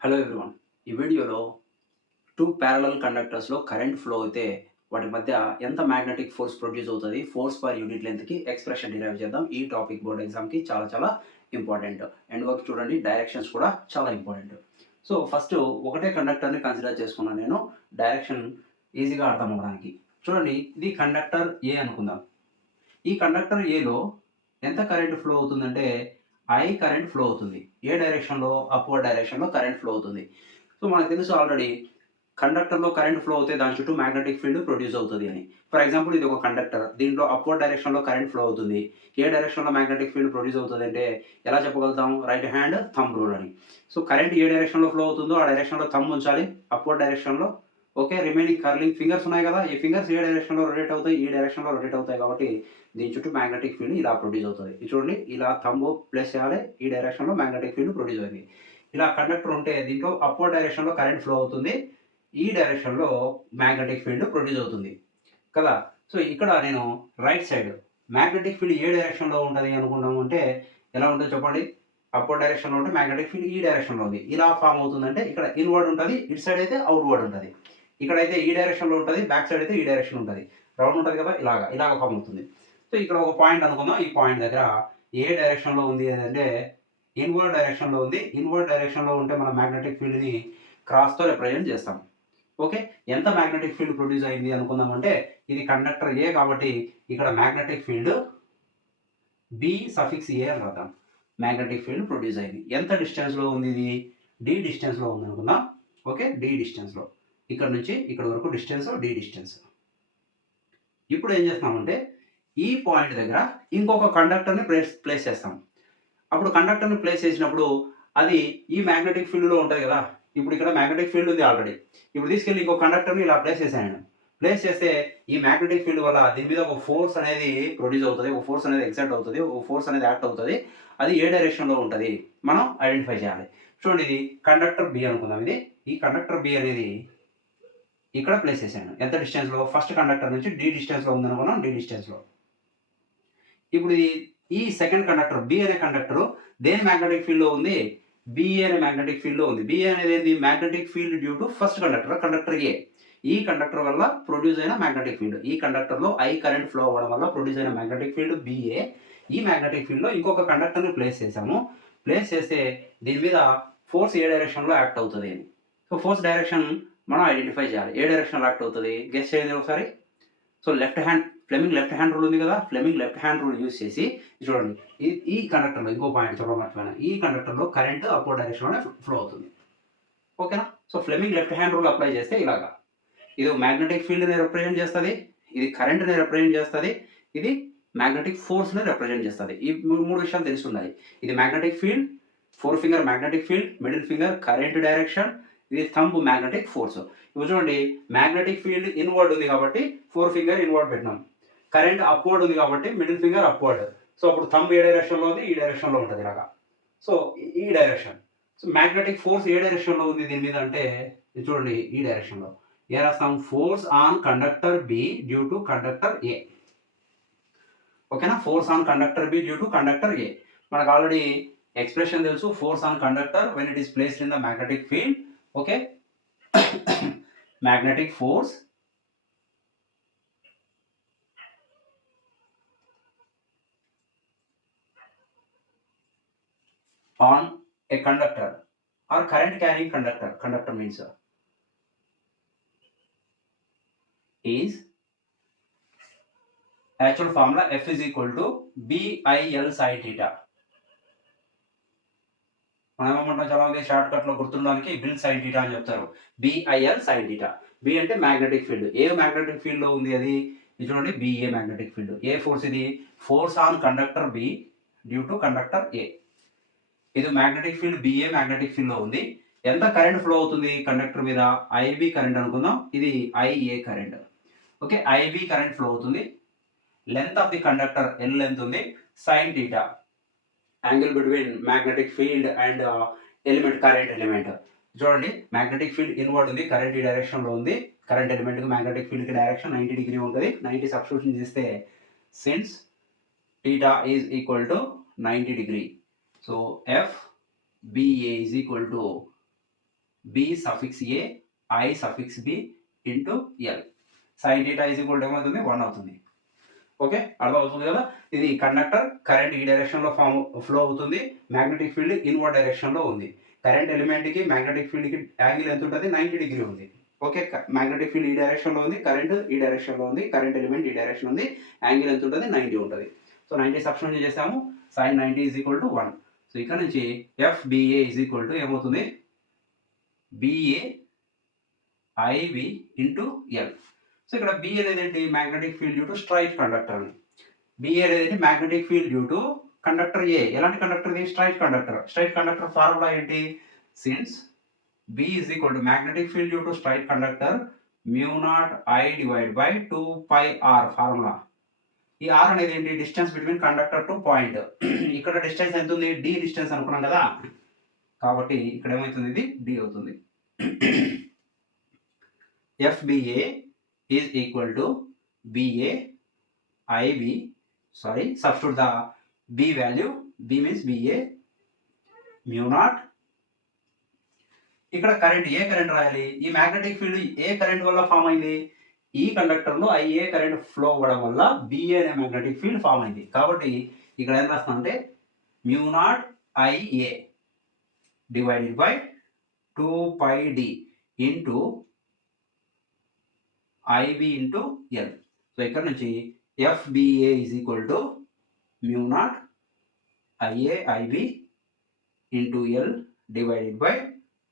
Hello everyone. ఈ వీడియోలో 2 parallel కండక్టర్స్‌లో current flow అయితే వాటి మధ్య ఎంత మ్యాగ్నెటిక్ ఫోర్స్ ప్రొడ్యూస్ అవుతది, ఫోర్స్ పర్ యూనిట్ లెంగ్త్‌కి ఎక్స్‌ప్రెషన్ డిరైవ్ చేద్దాం. ఈ టాపిక్ బోర్డ్ ఎగ్జామ్‌కి చాలా చాలా ఇంపార్టెంట్. ఎండ్ వరకు చూడండి. డైరెక్షన్స్ కూడా చాలా ఇంపార్టెంట్. సో, ఫస్ట్ ఒకటే కండక్టర్‌ని కన్సిడర్ చేసుకున్నాను నేను. డైరెక్షన్ ఈజీగా అర్థం అవ్వడానికి. చూడండి, ఇది కండక్టర్ ఏ అనుకుందాం. ఈ కండక్టర్ ఏలో ఎంత కరెంట్ ఫ్లో అవుతుందంటే, I కరెంట్ ఫ్లో అవుతుంది. ఏ డైరెక్షన్‌లో? అప్‌వర్డ్ డైరెక్షన్‌లో కరెంట్ ఫ్లో అవుతుంది. సో, మనకు తెలుసు ఆల్రెడీ కండక్టర్‌లో కరెంట్ ఫ్లో అవుతే దాని చుట్టూ మాగ్నెటిక్ ఫీల్డ్ ప్రొడ్యూస్ అవుతది అని. ఫర్ ఎగ్జాంపుల్ ఇది ఒక కండక్టర్. దీంట్లో అప్‌వర్డ్ డైరెక్షన్‌లో కరెంట్ ఫ్లో అవుతుంది. ఏ డైరెక్షన్‌లో మాగ్నెటిక్ ఫీల్డ్ ప్రొడ్యూస్ అవుతదంటే ఎలా చెప్పగలుగుతాం? రైట్ హ్యాండ్ థంబ్ రూల్ అని. సో, కరెంట్ ఏ డైరెక్షన్‌లో ఫ్లో అవుతుందో ఆ డైరెక్షన్‌లో థంబ్ ఉంచాలి. అప్‌వర్డ్ డైరెక్షన్‌లో. ఓకే. రిమైనింగ్ కర్లింగ్ ఫింగర్స్ ఉన్నాయి కదా! ఈ ఫింగర్స్ ఏ డైరెక్షన్‌లో రొటేట్ అవుతాయి? ఈ డైరెక్షన్‌లో రొటేట్ అవుతాయి కాబట్టి దీని చుట్టూ మాగ్నెటిక్ ఫీల్డ్ ఇలా ప్రొడ్యూస్ అవుతది. ఇది చూడండి, ఇలా థంబ్ ప్లేస్ చేయాలి. ఈ డైరెక్షన్‌లో మాగ్నెటిక్ ఫీల్డ్ ప్రొడ్యూస్ అయింది. ఇలా కండక్టర్ ఉంటే దీంట్లో అప్‌వర్డ్ డైరెక్షన్‌లో కరెంట్ ఫ్లో అవుతుంది. ఈ డైరెక్షన్‌లో మాగ్నెటిక్ ఫీల్డ్ ప్రొడ్యూస్ అవుతుంది కదా! సో, ఇక్కడ నేను రైట్ సైడ్ మాగ్నెటిక్ ఫీల్డ్ ఏ డైరెక్షన్‌లో ఉంటది అనుకున్నాము అంటే ఎలా ఉంటదో చెప్పండి? అప్‌వర్డ్ డైరెక్షన్‌లో ఉంటే మాగ్నెటిక్ ఫీల్డ్ ఈ డైరెక్షన్‌లో ఉంది. ఇలా ఫార్మ్ అవుతుందంటే ఇక్కడ ఇన్‌వర్డ్ ఉంటది. ఇటు సైడ్ అయితే అవుట్‌వర్డ్ ఉంటది. ఇక్కడైతే ఈ డైరెక్షన్‌లో ఉంటది. బ్యాక్ సైడ్ అయితే ఈ డైరెక్షన్ ఉంటది. రౌండ్ ఉంటది కదా! ఇలాగ ఫార్మ్ అవుతుంది. సో, ఇక్కడ ఒక పాయింట్ అనుకుందాం. ఈ పాయింట్ దగ్గర ఏ డైరెక్షన్‌లో ఉంది అనంటే ఇన్‌వర్డ్ డైరెక్షన్‌లో ఉంది. ఇన్‌వర్డ్ డైరెక్షన్‌లో ఉంటే మనం మాగ్నెటిక్ ఫీల్డ్‌ని క్రాస్‌తో రిప్రజెంట్ చేస్తాం. ఓకే. ఎంత మాగ్నెటిక్ ఫీల్డ్ ప్రొడ్యూస్ అయింది అనుకుందామంటే ఇది కండక్టర్ ఏ కాబట్టి ఇక్కడ మాగ్నెటిక్ ఫీల్డ్ బి సఫిక్స్ ఏ అని రాద్దాం. మాగ్నెటిక్ ఫీల్డ్ ప్రొడ్యూస్ అయింది. ఎంత డిస్టెన్స్‌లో ఉంది ఇది? డి డిస్టెన్స్‌లో ఉందనుకుందాం. ఓకే. డి డిస్టెన్స్‌లో. ఇక్కడ నుంచి ఇక్కడ వరకు డిస్టెన్స్ డి డిస్టెన్స్. ఇప్పుడు ఏం చేస్తున్నామంటే ఈ పాయింట్ దగ్గర ఇంకొక కండక్టర్‌ని ప్లేస్ చేస్తాం. అప్పుడు కండక్టర్‌ని ప్లేస్ చేసినప్పుడు అది ఈ మాగ్నెటిక్ ఫీల్డ్‌లో ఉంటది కదా! ఇప్పుడు ఇక్కడ మాగ్నెటిక్ ఫీల్డ్ ఉంది ఆల్రెడీ. ఇప్పుడు తీసుకెళ్ళి ఇంకో కండక్టర్‌ని ఇలా ప్లేస్ చేశాను నేను. ప్లేస్ చేస్తే ఈ మాగ్నెటిక్ ఫీల్డ్ వల్ల దీని మీద ఒక ఫోర్స్ అనేది ప్రొడ్యూస్ అవుతది. ఒక ఫోర్స్ అనేది ఎక్సర్ట్ అవుతది. ఒక ఫోర్స్ అనేది యాక్ట్ అవుతది. అది ఏ డైరెక్షన్‌లో ఉంటది? మనం ఐడెంటిఫై చేయాలి. చూడండి, ఇది కండక్టర్ బి అనుకుందాం ఇది. ఈ కండక్టర్ బి అనేది ఇక్కడ ప్లేస్ చేశాను. ఎంత డిస్టెన్స్‌లో? ఫస్ట్ కండక్టర్ నుంచి డి డిస్టెన్స్‌లో ఉందనుకున్నాం. డి డిస్టెన్స్‌లో. ఇప్పుడు ఈ సెకండ్ కండక్టర్ బి అనే కండక్టర్ దేని మాగ్నెటిక్ ఫీల్డ్‌లో ఉంది? బిఏ అనే మాగ్నెటిక్ ఫీల్డ్‌లో ఉంది. బిఏ అనేది ఏంది? Magnetic field due to first conductor A. ఈ కండక్టర్ వల్ల ప్రొడ్యూస్ అయిన మాగ్నెటిక్ ఫీల్డ్. ఈ కండక్టర్‌లో I కరెంట్ ఫ్లో అవ్వడం వల్ల ప్రొడ్యూస్ అయిన మాగ్నెటిక్ ఫీల్డ్ బిఏ. ఈ మాగ్నెటిక్ ఫీల్డ్‌లో ఇంకొక కండక్టర్‌ని ప్లేస్ చేసాము. ప్లేస్ చేస్తే దీని మీద ఫోర్స్ ఏ డైరెక్షన్‌లో యాక్ట్ అవుతది అని. సో, ఫోర్స్ డైరెక్షన్ మనం ఐడెంటిఫై చేయాలి. ఏ డైరెక్షన్‌లో యాక్ట్ అవుతది? గెస్ చేయండి ఒకసారి. So, Fleming left hand rule ఉంది కదా! Fleming left hand rule use చేసి చూడండి. ఈ కండక్టర్‌లో ఇంకో పాయింట్ చెప్పడం మర్చిపోయాను. ఈ కండక్టర్‌లో కరెంట్ అప్‌వర్డ్ డైరెక్షన్‌లోనే ఫ్లో అవుతుంది. ఓకేనా? So, Fleming left hand rule apply చేస్తే ఇలాగా. ఇది మాగ్నెటిక్ ఫీల్డ్‌ని రిప్రజెంట్ చేస్తది. ఇది కరెంట్‌ని రిప్రజెంట్ చేస్తది. ఇది మాగ్నెటిక్ ఫోర్స్‌ని రిప్రజెంట్ చేస్తది. ఈ 3 విషయాలు తెలిసుండాలి. ఇది magnetic field, four finger magnetic field, middle finger current direction, ఇది థంబ్ మాగ్నెటిక్ ఫోర్స్. ఇప్పుడు చూడండి, మాగ్నెటిక్ ఫీల్డ్ ఇన్వర్డ్ ఉంది కాబట్టి ఫోర్ ఫింగర్ ఇన్వర్డ్ పెట్టినాం. కరెంట్ అప్‌వర్డ్ ఉంది కాబట్టి మిడిల్ ఫింగర్ అప్‌వర్డ్. సో, అప్పుడు థంబ్ ఏ డైరెక్షన్‌లో ఉంది? ఈ డైరెక్షన్‌లో ఉంటది ఇలాగా. సో, ఈ డైరెక్షన్. సో, మాగ్నెటిక్ ఫోర్స్ ఏ డైరెక్షన్‌లో ఉంది దీని మీద అంటే ఇది చూడండి, ఈ డైరెక్షన్‌లో. ఏ రాస్తాం? Force on conductor B due to conductor A. ఓకేనా? Force on conductor B due to conductor A. మనకు ఆల్రెడీ ఎక్స్‌ప్రెషన్ తెలుసు. Force on conductor when it is placed in the magnetic field. Okay. magnetic force on a conductor or current carrying conductor means is actual formula F is equal to BIL sin theta. మనం ఏమంటాం చాలా short cut లో గుర్తుండడానికి bill sign theta అని చెప్తారు. BIL sine theta. B అంటే magnetic field. ఏ magnetic field లో ఉంది అది? ఇది చూడండి, బిఏ మ్యాగ్నెటిక్ ఫీల్డ్. ఏ ఫోర్స్ ఇది? Force on conductor B due to conductor A. ఇది magnetic field BA magnetic field లో ఉంది. ఎంత కరెంట్ ఫ్లో అవుతుంది కండక్టర్ మీద? ఐబి కరెంట్ అనుకుందాం. ఇది IA current. Okay. IB current flow అవుతుంది. Length of the conductor L length ఉంది. Sine theta angle between magnetic field and element current element. చూడండి, మ్యాగ్నెటిక్ ఫీల్డ్ ఇన్వర్డ్ ఉంది. కరెంట్ ఈ direction లో ఉంది. కరెంట్ ఎలిమెంట్ కి మ్యాగ్నెటిక్ ఫీల్డ్ కి direction 90 degree ఉంటుంది. 90 సబ్స్టిట్యూషన్ చేస్తే since theta is equal to 90 degree. So F BA is equal to B suffix A I suffix B into L. Sine theta is equal to ఏమవుతుంది 1 అవుతుంది. Okay, అర్థం అవుతుంది కదా. ఇది conductor, current ఈ direction లో ఫ్లో అవుతుంది, మ్యాగ్నెటిక్ ఫీల్డ్ ఇన్వర్డ్ డైరెక్షన్ లో ఉంది. కరెంట్ ఎలిమెంట్ కి మ్యాగ్నెటిక్ ఫీల్డ్ కి యాంగిల్ ఎంత ఉంటుంది, 90 డిగ్రీ ఉంది. ఓకే, మ్యాగ్నెటిక్ ఫీల్డ్ ఈ డైరెక్షన్ లో ఉంది, కరెంట్ ఈ డైరెక్షన్ లో ఉంది, కరెంట్ ఎలిమెంట్ ఈ డైరెక్షన్ ఉంది, యాంగిల్ ఎంత ఉంటుంది, 90 ఉంటుంది. సో 90 సబ్స్టిట్యూట్ చేసాము, sin 90 is equal to 1. So ఇక్కడ నుంచి FBA ఈజ్ ఈక్వల్ టు ఏమవుతుంది, BA IB into L. So ఇక్కడ బి అనేది ఏంటి, magnetic field due to straight conductor అని. బిఏ అనేది magnetic field due to conductor A. ఎలాంటి కండక్టర్ ఇది, straight conductor. Straight conductor formula ఏంటి, since B is equal to magnetic field due to straight conductor μ0I divide by 2πr formula. ఈ are అనేది ఏంటి, distance between conductor to point. ఇక్కడ distance ఎంత ఉంది, D distance అనుకున్నాం కదా, కాబట్టి ఇక్కడ ఏమవుతుంది, ఇది డి అవుతుంది. FBA is equal to BA IB, sorry, substitute the B value, B means BA μ0. ఇక్కడ కరెంట్ ఏ కరెంట్ రాయాలి, ఈ మ్యాగ్నెటిక్ ఫీల్డ్ ఏ కరెంట్ వల్ల ఫామ్ అయింది, ఈ కండక్టర్ లో IA కరెంట్ ఫ్లో అవ్వడం వల్ల BA అనే మ్యాగ్నెటిక్ ఫీల్డ్ ఫామ్ అయింది. కాబట్టి ఇక్కడ ఏం రాస్తాం అంటే μ0IA divided by 2πd into IB into L. So ఇక్కడ నుంచి FBA is equal to μ0IA IB into L divided by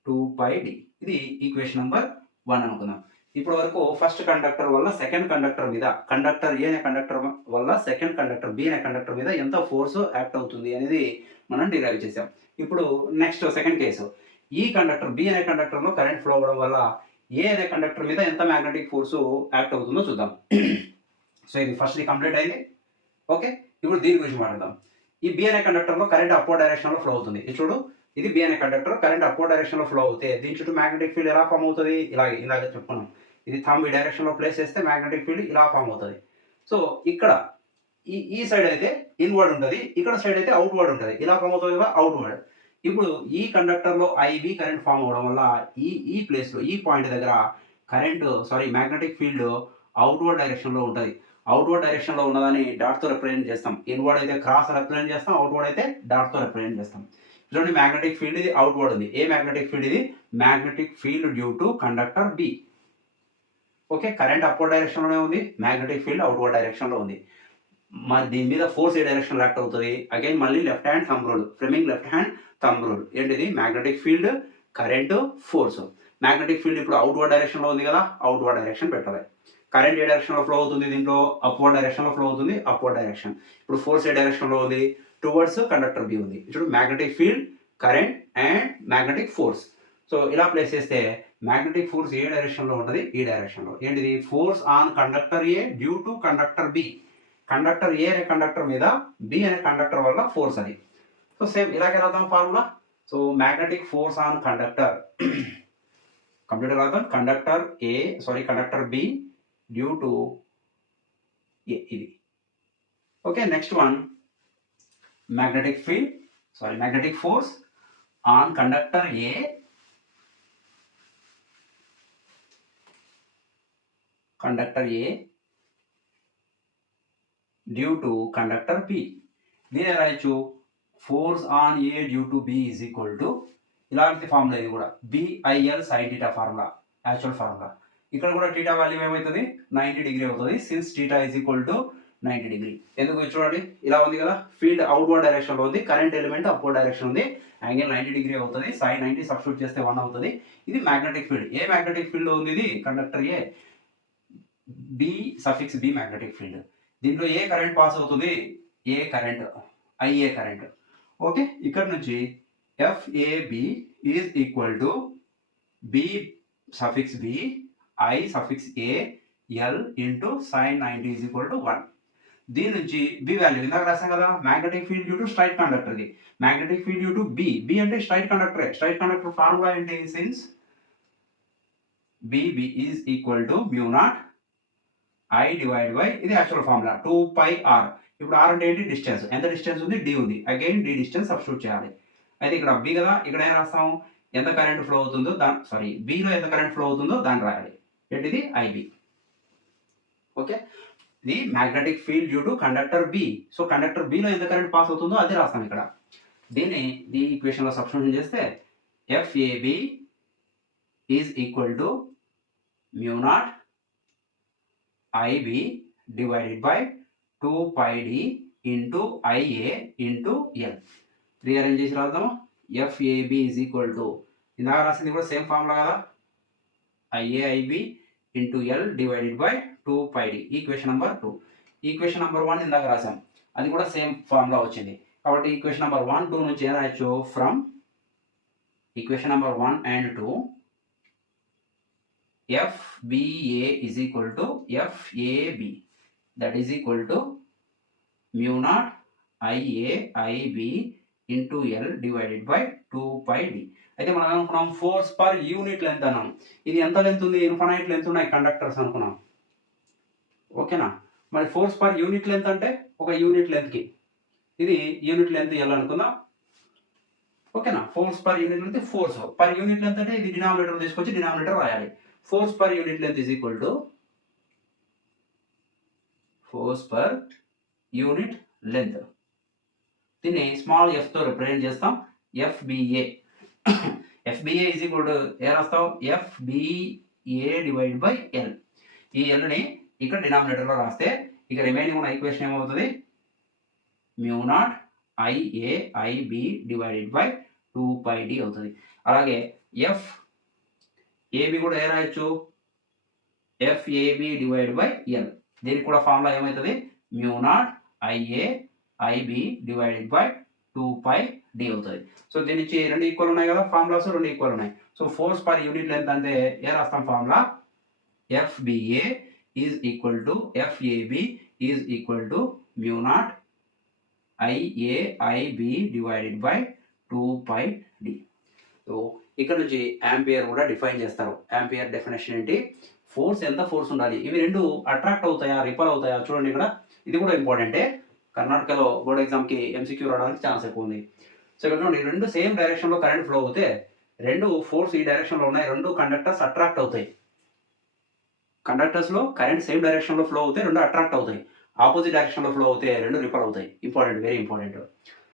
2πd. ఇది ఈక్వేషన్ నెంబర్ 1 అనుకుందాం. ఇప్పటి వరకు ఫస్ట్ కండక్టర్ వల్ల సెకండ్ కండక్టర్ మీద, కండక్టర్ ఏ అనే కండక్టర్ వల్ల సెకండ్ కండక్టర్ బి అనే కండక్టర్ మీద ఎంత ఫోర్స్ యాక్ట్ అవుతుంది అనేది మనం డిరైవ్ చేసాం. ఇప్పుడు నెక్స్ట్ సెకండ్ కేసు, ఈ కండక్టర్ బి అనే కండక్టర్లో కరెంట్ ఫ్లో అవ్వడం వల్ల ఏ అనే కండక్టర్ మీద ఎంత మ్యాగ్నెటిక్ ఫోర్స్ యాక్ట్ అవుతుందో చూద్దాం. సో ఇది ఫస్ట్ కంప్లీట్ అయింది. ఓకే, ఇప్పుడు దీని గురించి మాట్లాడదాం. ఈ బి అనే కండక్టర్లో కరెంట్ అప్వర్డ్ డైరెక్షన్లో ఫ్లో అవుతుంది. ఇది చూడు, ఇది బి అనే కండక్టర్, కరెంట్ అప్వర్డ్ డైరెక్షన్లో ఫ్లో అవుతే దీని చుట్టూ మ్యాగ్నెటిక్ ఫీల్డ్ ఎలా ఫామ్ అవుతుంది, ఇలాగే చెప్పుకున్నాం. ఇది థంబ్ ఈ డైరెక్షన్లో ప్లేస్ చేస్తే మ్యాగ్నెటిక్ ఫీల్డ్ ఇలా ఫామ్ అవుతుంది. సో ఇక్కడ ఈ సైడ్ అయితే ఇన్వర్డ్ ఉంటుంది, ఇక్కడ సైడ్ అయితే అవుట్వర్డ్ ఉంటుంది. ఇలా ఫామ్ అవుతుంది కదా, అవుట్వర్డ్. ఇప్పుడు ఈ కండక్టర్లో ఐబి కరెంట్ ఫామ్ అవడం వల్ల ఈ ప్లేస్లో, ఈ పాయింట్ దగ్గర మ్యాగ్నెటిక్ ఫీల్డ్ అవుట్వర్డ్ డైరెక్షన్లో ఉంటుంది. అవుట్వర్డ్ డైరెక్షన్లో ఉన్నదని డాట్తో రిప్రజెంట్ చేస్తాం. ఇన్వర్డ్ అయితే క్రాస్ రిప్రజెంట్ చేస్తాం, అవుట్వర్డ్ అయితే డాట్తో రిప్రజెంట్ చేస్తాం. చూడండి, మ్యాగ్నెటిక్ ఫీల్డ్ ఇది అవుట్వర్డ్ ఉంది. ఏ మ్యాగ్నెటిక్ ఫీల్డ్ ఇది, magnetic field due to conductor B. Okay, current upward డైరెక్షన్లోనే ఉంది, మ్యాగ్నెటిక్ ఫీల్డ్ అవుట్వర్డ్ డైరెక్షన్లో ఉంది. మరి దీని మీద ఫోర్స్ ఏ డైరెక్షన్ యాక్ట్ అవుతుంది, అగైన్ మళ్ళీ left hand thumb rule, Fleming left hand thumb rule. ఏంటిది, magnetic field, current, force. Magnetic field ఇప్పుడు అవుట్వర్డ్ డైరెక్షన్లో ఉంది కదా, అవుట్వర్డ్ డైరెక్షన్ పెట్టాలి. కరెంట్ ఏ డైరెక్షన్లో ఫ్లో అవుతుంది, దీంట్లో అప్వర్డ్ డైరెక్షన్లో ఫ్లో అవుతుంది, అప్వర్డ్ డైరెక్షన్. ఇప్పుడు ఫోర్స్ ఏ డైరెక్షన్లో ఉంది, టువర్డ్స్ కండక్టర్ బి ఉంది. ఇప్పుడు magnetic field, current and magnetic force. So ఇలా ప్లేస్ చేస్తే మ్యాగ్నెటిక్ ఫోర్స్ ఏ డైరెక్షన్లో ఉంటుంది, ఈ డైరెక్షన్లో. ఏంటిది, force on conductor A due to conductor B. Conductor A అనే కండక్టర్ మీద బి అనే కండక్టర్ వల్ల ఫోర్స్ అది. సో సేమ్ ఇలాగే రాద్దాం formula. So magnetic force on conductor, complete రాద్దాం. Conductor B due to A, ఇది. Okay, next one, magnetic force on conductor A due to conductor B. దీని రాయొచ్చు, force on A due to B is equal to, ఇలాంటి formula ఇది కూడా, BIL sin θ formula, actual formula. ఇక్కడ కూడా θ value ఏమవుతుంది, 90 degree అవుతుంది, since θ is equal to 90 degree. ఎందుకు చూడండి, ఇలా ఉంది కదా, ఫీల్డ్ అవుట్వర్డ్ డైరెక్షన్లో ఉంది, కరెంట్ ఎలిమెంట్ అప్వర్డ్ డైరెక్షన్ ఉంది, యాంగిల్ 90 డిగ్రీ అవుతుంది, sin 90 సబ్స్టిట్యూట్ చేస్తే 1 అవుతుంది. ఇది మ్యాగ్నెటిక్ ఫీల్డ్. ఏ మ్యాగ్నెటిక్ ఫీల్డ్ ఉంది, ఇది conductor A, B suffix B magnetic field. దీంట్లో ఏ కరెంట్ పాస్ అవుతుంది, A current, IA current. Okay, ఇక్కడ నుంచి FAB is equal to B suffix B I suffix A L into sin 90 is equal to 1. దీని నుంచి B value ఇందాక రాసాం కదా, magnetic field due to straight కండక్టర్ది. Magnetic field due to B అంటే straight కండక్టరే. స్ట్రైట్ కండక్టర్ ఫార్ములా ఏంటి, since BB is equal to μ0I divide by, ఇది యాక్చువల్ ఫార్ములా, 2πr. ఇప్పుడు r అంటే ఏంటి, డిస్టెన్స్. ఎంత డిస్టెన్స్ ఉంది, d ఉంది. అగైన్ d డిస్టెన్స్ సబ్స్టిట్యూట్ చేయాలి. అయితే ఇక్కడ b కదా, ఇక్కడ ఏం రాస్తాం, ఎంత కరెంట్ ఫ్లో అవుతుందో బిలో ఎంత కరెంట్ ఫ్లో అవుతుందో దాన్ని రాయాలి. ఏంటిది ఐబి. ఓకే, ఇది magnetic field due to conductor B. So conductor బిలో ఎంత కరెంట్ పాస్ అవుతుందో అది రాస్తాం ఇక్కడ. దీన్ని ఈ ఈక్వేషన్లో సబ్స్టిట్యూషన్ చేస్తే FAB is equal to mu naught IB divided by 2πd into IA into L. Rearrange చేసి రాద్దాము. ఎఫ్ఏబి ఈజ్ ఈక్వల్ టు ఇందాక రాసింది కూడా సేమ్ ఫార్ములా కదా, IA IB into L divided by 2πd. Equation number 2. Equation number 1 ఇందాక రాసాం, అది కూడా సేమ్ ఫార్ములా వచ్చింది. కాబట్టి ఈక్వేషన్ నెంబర్ 1, 2 నుంచి ఏం రాయొచ్చు? From equation number 1 and 2 FBA is equal to FAB, that is equal to mu naught IA IB into L divided by 2πd. అయితే మనం అనుకున్నాం ఫోర్స్ పర్ యూనిట్ లెంత్ అన్నాం. ఇది ఎంత లెంత్ ఉంది? ఇన్ఫైనైట్ లెంత్ ఉన్నాయి కండక్టర్స్ అనుకున్నాం. ఓకేనా? మరి ఫోర్స్ పర్ యూనిట్ లెంత్ అంటే ఒక యూనిట్ లెంత్కి, ఇది యూనిట్ లెంత్ L అనుకుందాం. ఓకేనా? Force per unit length force per unit length అంటే ఇది డినామినేటర్ తీసుకొచ్చి డినామినేటర్ రాయాలి. Force per unit length is equal to force per unit length. దీన్ని స్మాల్ ఎఫ్ తో రిప్రజెంట్ చేస్తాం. FBA. FBA is equal to ఏ రాస్తాం? FBA divide by L. ఈ L ని ఇక్కడ డినామినేటర్ లో రాస్తే ఇక రిమైనింగ్ ఉన్న ఈక్వేషన్ ఏమవుతుంది? Mu naught IA IB divided by 2πd అవుతుంది. అలాగే ఏబి కూడా ఏ రాయొచ్చు? FAB divide by L. దీనికి కూడా ఫార్ములా ఏమవుతుంది? Mu naught IA IB divided by 2πd అవుతుంది. సో దీని నుంచి రెండు ఈక్వల్ ఉన్నాయి కదా, ఫార్ములాస్ రెండు ఈక్వల్ ఉన్నాయి. So force per unit length అంటే ఏ రాస్తాం formula? FBA is equal to FAB is equal to mu naught IA IB divided by 2πd. So ఇక్కడ నుంచి యాంపియర్ కూడా డిఫైన్ చేస్తారు. యాంపియర్ డెఫినేషన్ ఏంటి? ఫోర్స్ ఎంత ఫోర్స్ ఉండాలి, ఇవి రెండు అట్రాక్ట్ అవుతాయా రిపల్ అవుతాయా చూడండి. ఇక్కడ ఇది కూడా ఇంపార్టెంటే. కర్ణాటకలో బోర్డ్ ఎగ్జామ్కి ఎంసీక్యూ రావడానికి ఛాన్స్ ఎక్కువ ఉంది. సో ఇక్కడ చూడండి, రెండు సేమ్ డైరెక్షన్లో కరెంట్ ఫ్లో అవుతే రెండు ఫోర్స్ ఈ డైరెక్షన్లో ఉన్నాయి, రెండు కండక్టర్స్ అట్రాక్ట్ అవుతాయి. కండక్టర్స్లో కరెంట్ సేమ్ డైరెక్షన్లో ఫ్లో అవుతాయి, రెండు అట్రాక్ట్ అవుతాయి. ఆపోజిట్ డైరెక్షన్లో ఫ్లో అవుతే రెండు రిపల్ అవుతాయి. Important, very important.